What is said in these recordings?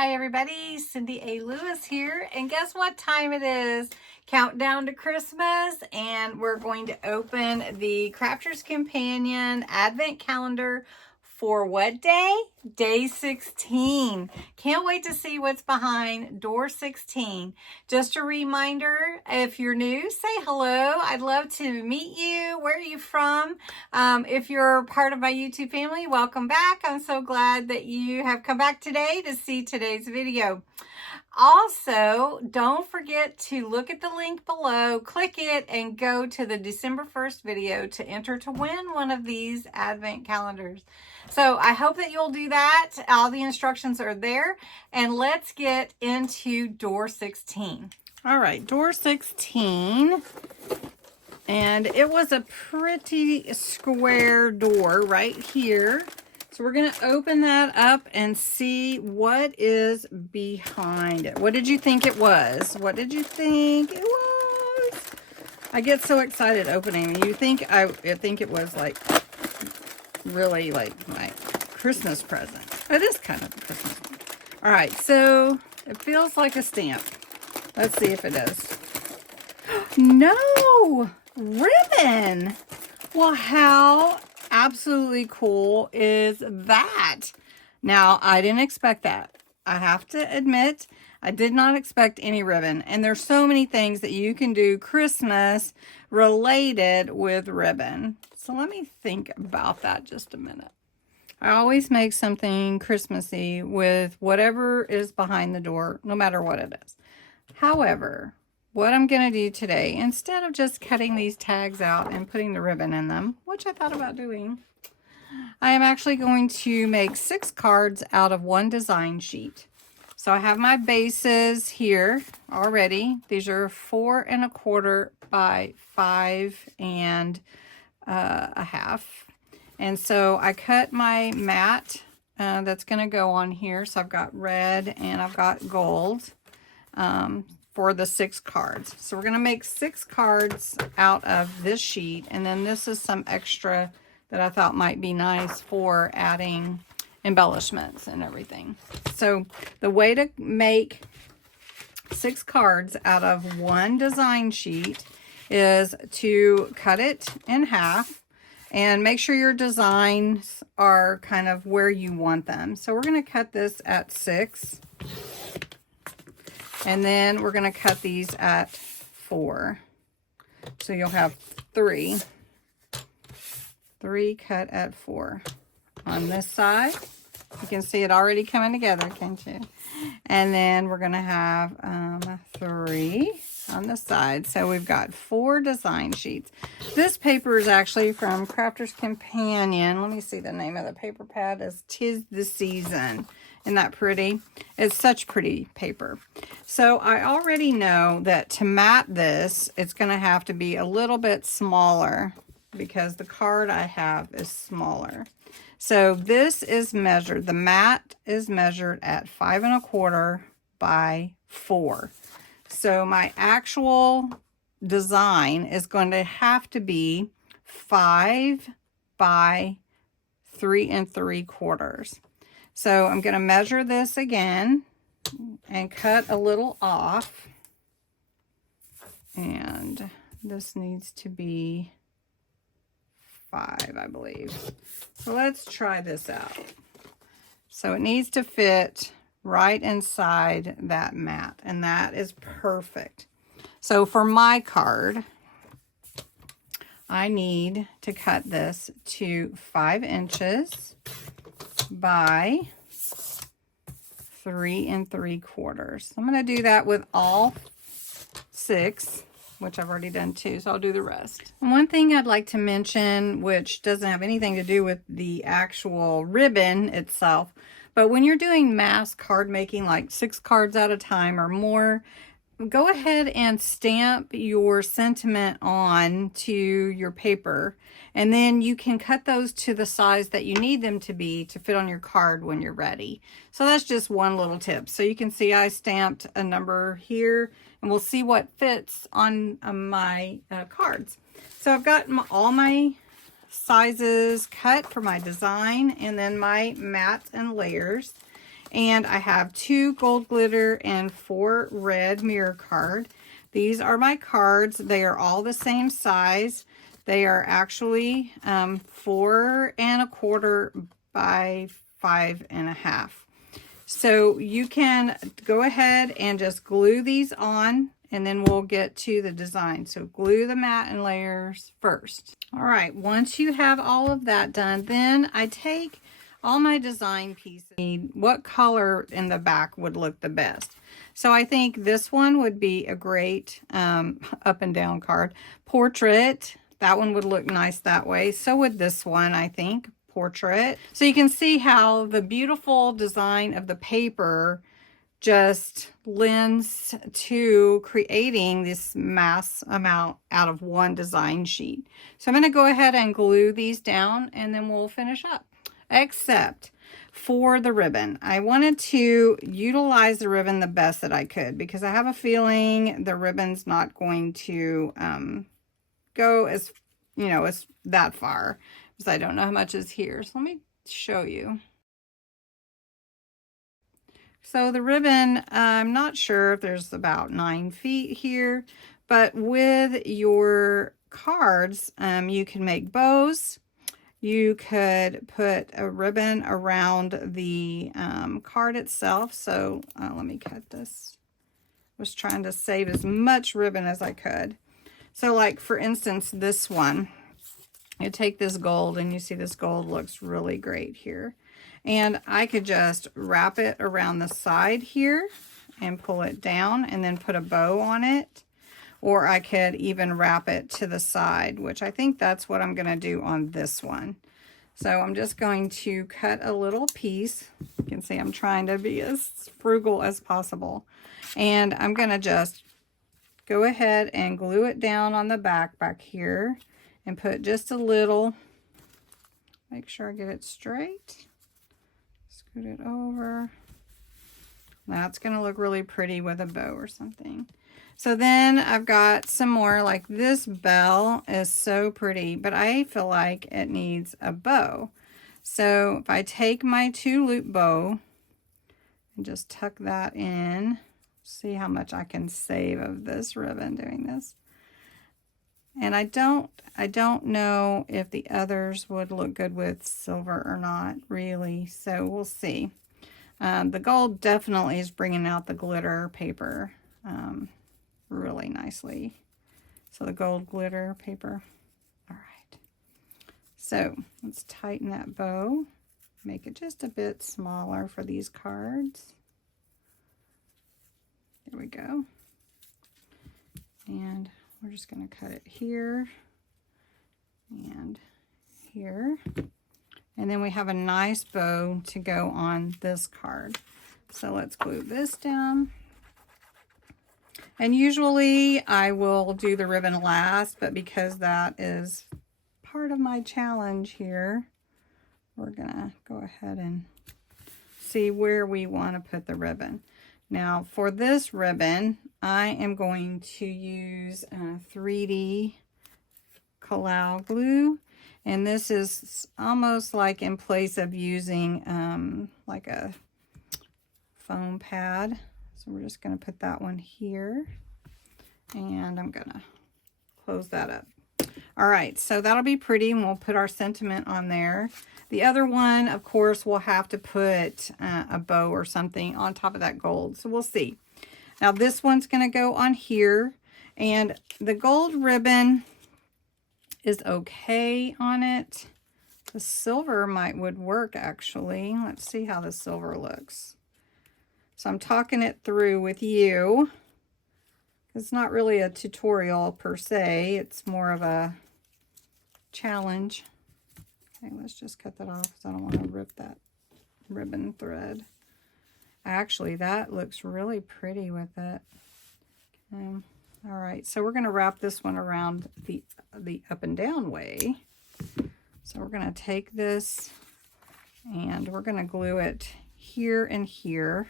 Hi everybody, Cindy A. Lewis here, and guess what time it is? Countdown to Christmas, and we're going to open the Crafters Companion Advent Calendar for what day? Day 16. Can't wait to see what's behind door 16. Just a reminder, if you're new, say hello. I'd love to meet you. Where are you from? If you're part of my YouTube family, welcome back. I'm so glad that you have come back today to see today's video. Also, don't forget to look at the link below, click it, and go to the December 1st video to enter to win one of these Advent calendars. So I hope that you'll do that. All the instructions are there. And let's get into door 16. All right, door 16. And it was a pretty square door right here. So we're going to open that up and see what is behind it. What did you think it was? What did you think it was? I get so excited opening. You think I think it was like really like my Christmas present. It is kind of a Christmas one. All right, so it feels like a stamp. Let's see if it is. No! Ribbon! Well, how absolutely cool is that? Now, I didn't expect that. I have to admit, I did not expect any ribbon. And there's so many things that you can do Christmas related with ribbon. So let me think about that just a minute. I always make something Christmassy with whatever is behind the door, no matter what it is. However, what I'm going to do today, instead of just cutting these tags out and putting the ribbon in them, which I thought about doing, I am actually going to make 6 cards out of one design sheet. So I have my bases here already. These are 4 1/4 by 5 1/2. And so I cut my mat that's going to go on here. So I've got red and I've got gold. For the 6 cards. So we're going to make 6 cards out of this sheet, and then this is some extra that I thought might be nice for adding embellishments and everything. So the way to make 6 cards out of one design sheet is to cut it in half and make sure your designs are kind of where you want them. So we're going to cut this at 6. And then we're going to cut these at 4. So you'll have 3. 3 cut at 4. On this side, you can see it already coming together, can't you? And then we're going to have 3 on the side. So we've got 4 design sheets. This paper is actually from Crafters Companion. Let me see, the name of the paper pad is 'Tis the Season. Isn't that pretty? It's such pretty paper. So I already know that to mat this, it's going to have to be a little bit smaller because the card I have is smaller. So this is measured. The mat is measured at 5 1/4 by 4. So my actual design is going to have to be 5 by 3 3/4. So I'm going to measure this again and cut a little off. And this needs to be 5, I believe. So let's try this out. So it needs to fit right inside that mat, and that is perfect. So for my card, I need to cut this to 5 inches by 3 3/4. I'm going to do that with all 6, which I've already done 2, so I'll do the rest. And one thing I'd like to mention, which doesn't have anything to do with the actual ribbon itself, but when you're doing mass card making, like 6 cards at a time or more, go ahead and stamp your sentiment on to your paper, and then you can cut those to the size that you need them to be to fit on your card when you're ready. So that's just one little tip. So you can see I stamped a number here, and we'll see what fits on my cards. So I've got all my sizes cut for my design, and then my mats and layers. And I have 2 gold glitter and 4 red mirror card. These are my cards. They are all the same size. They are actually 4 1/4 by 5 1/2. So you can go ahead and just glue these on, and then we'll get to the design. So glue the mat and layers first. All right, once you have all of that done, then I take all my design pieces. What color in the back would look the best? So I think this one would be a great up and down card. Portrait, that one would look nice that way. So would this one, I think. Portrait. So you can see how the beautiful design of the paper just lends to creating this mass amount out of one design sheet. So I'm going to go ahead and glue these down, and then we'll finish up. Except for the ribbon, I wanted to utilize the ribbon the best that I could, because I have a feeling the ribbon's not going to go as, you know, as that far, because I don't know how much is here. So let me show you. So the ribbon, I'm not sure if there's about 9 feet here, but with your cards, you can make bows. You could put a ribbon around the card itself. So let me cut this. I was trying to save as much ribbon as I could. So like, for instance, this one, you take this gold, and you see this gold looks really great here. And I could just wrap it around the side here and pull it down and then put a bow on it. Or I could even wrap it to the side, which I think that's what I'm going to do on this one. So I'm just going to cut a little piece. You can see I'm trying to be as frugal as possible. And I'm going to just go ahead and glue it down on the back here and put just a little, make sure I get it straight. Scoot it over. That's going to look really pretty with a bow or something. So then I've got some more, like this bell is so pretty, but I feel like it needs a bow. So if I take my 2-loop bow and just tuck that in, see how much I can save of this ribbon doing this. And I don't know if the others would look good with silver or not, really. So we'll see. The gold definitely is bringing out the glitter paper really nicely. So the gold glitter paper. All right. So let's tighten that bow. Make it just a bit smaller for these cards. There we go. And we're just going to cut it here and here. And then we have a nice bow to go on this card. So let's glue this down. And usually I will do the ribbon last, but because that is part of my challenge here, we're going to go ahead and see where we want to put the ribbon. Now for this ribbon, I am going to use 3D Kalau glue. And this is almost like in place of using like a foam pad. So we're just going to put that one here. And I'm going to close that up. All right, so that'll be pretty, and we'll put our sentiment on there. The other one, of course, we'll have to put a bow or something on top of that gold. So we'll see. Now this one's going to go on here. And the gold ribbon is okay on it. The silver would work, actually. Let's see how the silver looks. So I'm talking it through with you. It's not really a tutorial per se. It's more of a challenge. Okay, let's just cut that off because I don't want to rip that ribbon thread. Actually, that looks really pretty with it. All right, so we're going to wrap this one around the up and down way. So we're going to take this and we're going to glue it here and here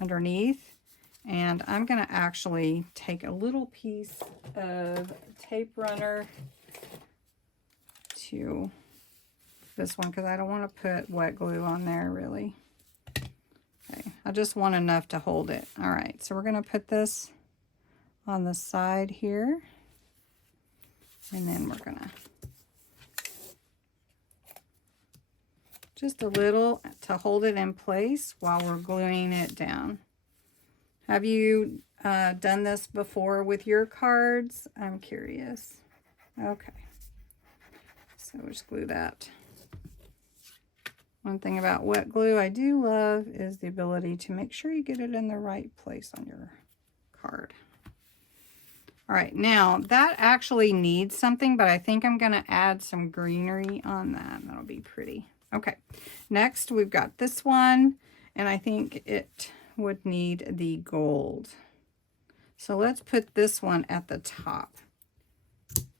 underneath. And I'm going to actually take a little piece of tape runner to this one because I don't want to put wet glue on there really. I just want enough to hold it. All right, so we're going to put this on the side here. And then we're going to just a little to hold it in place while we're gluing it down. Have you done this before with your cards? I'm curious. Okay. So we'll just glue that. One thing about wet glue I do love is the ability to make sure you get it in the right place on your card. All right, now that actually needs something, but I think I'm going to add some greenery on that. That'll be pretty. Okay, next we've got this one, and I think it would need the gold. So let's put this one at the top.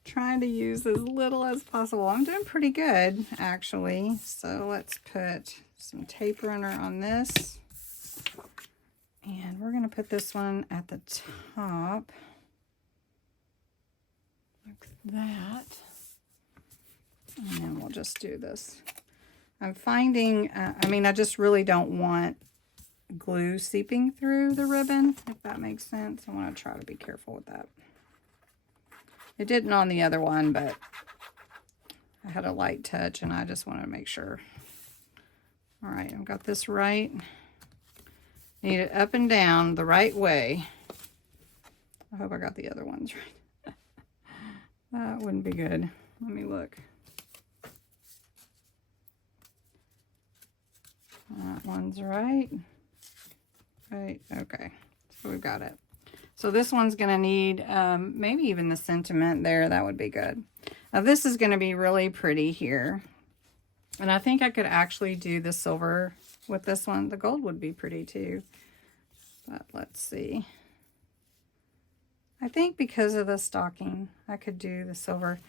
Trying to use as little as possible. I'm doing pretty good, actually. So let's put some tape runner on this. And we're going to put this one at the top. Like that. And then we'll just do this. I'm finding, I just really don't want glue seeping through the ribbon, if that makes sense. I want to try to be careful with that. It didn't on the other one, but I had a light touch and I just wanted to make sure. All right, I've got this right. Need it up and down the right way. I hope I got the other ones right. That wouldn't be good. Let me look. That one's right. Right, okay. So we've got it. So this one's going to need maybe even the sentiment there. That would be good. Now this is going to be really pretty here. And I think I could actually do the silver with this one. The gold would be pretty too. But let's see. I think because of the stocking, I could do the silver.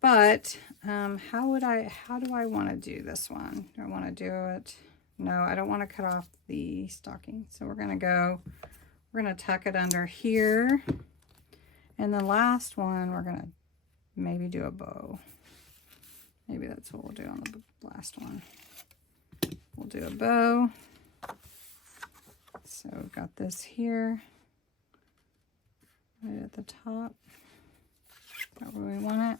But how do I want to do this one? Do I want to do it? No, I don't want to cut off the stocking. So we're going to tuck it under here. And the last one, we're going to maybe do a bow. Maybe that's what we'll do on the last one. We'll do a bow. So we've got this here, right at the top. Is that where we want it?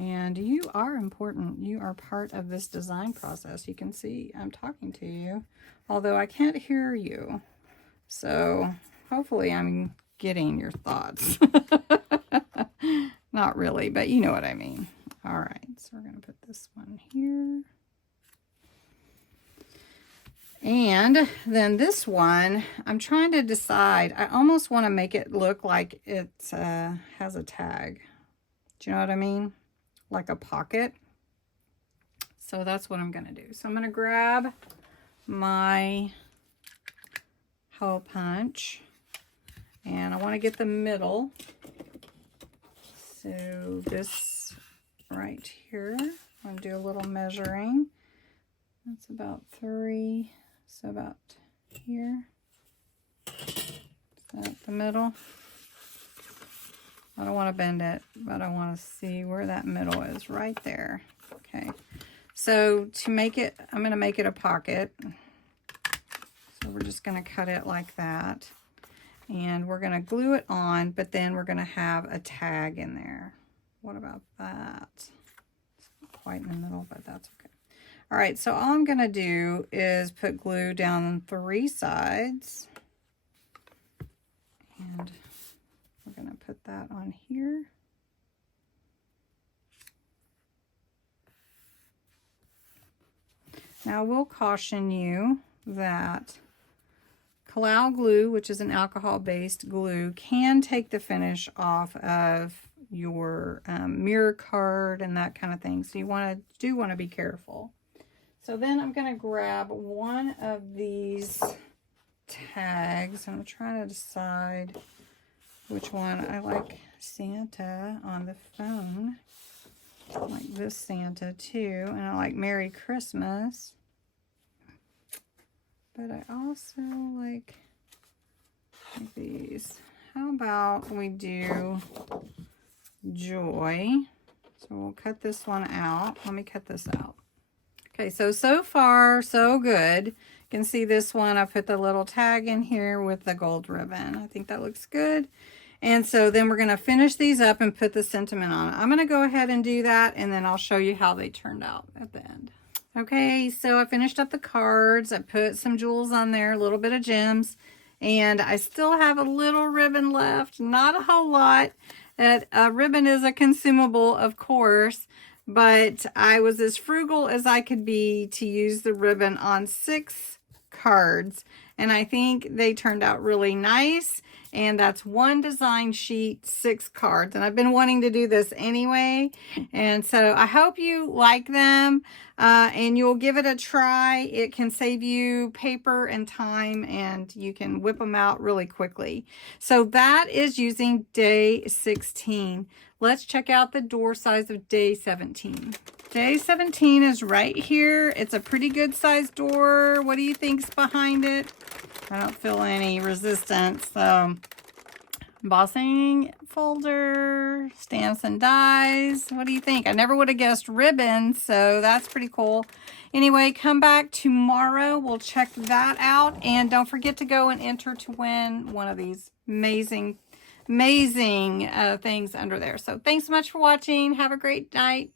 And you are important. You are part of this design process. You can see I'm talking to you, although I can't hear you. So hopefully I'm getting your thoughts. Not really, but you know what I mean. All right, so we're going to put this one here. And then this one, I'm trying to decide. I almost want to make it look like it has a tag. Do you know what I mean? Like a pocket. So that's what I'm going to do. So I'm going to grab my hole punch. And I want to get the middle. So this right here, I'm going to do a little measuring. That's about 3. So about here. Is that the middle? I don't want to bend it, but I want to see where that middle is, right there. Okay. So to make it, I'm going to make it a pocket. So we're just going to cut it like that. And we're going to glue it on, but then we're going to have a tag in there. What about that? It's not quite in the middle, but that's okay. All right, so all I'm going to do is put glue down 3 sides. And we're going to put that on here. Now, I will caution you that Kalau glue, which is an alcohol-based glue, can take the finish off of your mirror card and that kind of thing. So you do want to be careful. So then I'm going to grab one of these tags. I'm trying to decide which one. I like Santa on the phone. I like this Santa too. And I like Merry Christmas. But I also like these. How about we do Joy? So we'll cut this one out. Let me cut this out. Okay, so far, so good. You can see this one. I put the little tag in here with the gold ribbon. I think that looks good. And so then we're going to finish these up and put the sentiment on. I'm going to go ahead and do that, and then I'll show you how they turned out at the end. Okay, so I finished up the cards. I put some jewels on there, a little bit of gems, and I still have a little ribbon left. Not a whole lot. A ribbon is a consumable, of course, but I was as frugal as I could be to use the ribbon on 6 cards, and I think they turned out really nice. And that's 1 design sheet, 6 cards. And I've been wanting to do this anyway. And so I hope you like them and you'll give it a try. It can save you paper and time, and you can whip them out really quickly. So that is using day 16. Let's check out the door size of day 17. Day 17 is right here. It's a pretty good sized door. What do you think's behind it? I don't feel any resistance. Embossing folder, stamps and dies. What do you think? I never would have guessed ribbons, so that's pretty cool. Anyway, come back tomorrow. We'll check that out. And don't forget to go and enter to win one of these amazing things under there. So thanks so much for watching. Have a great night.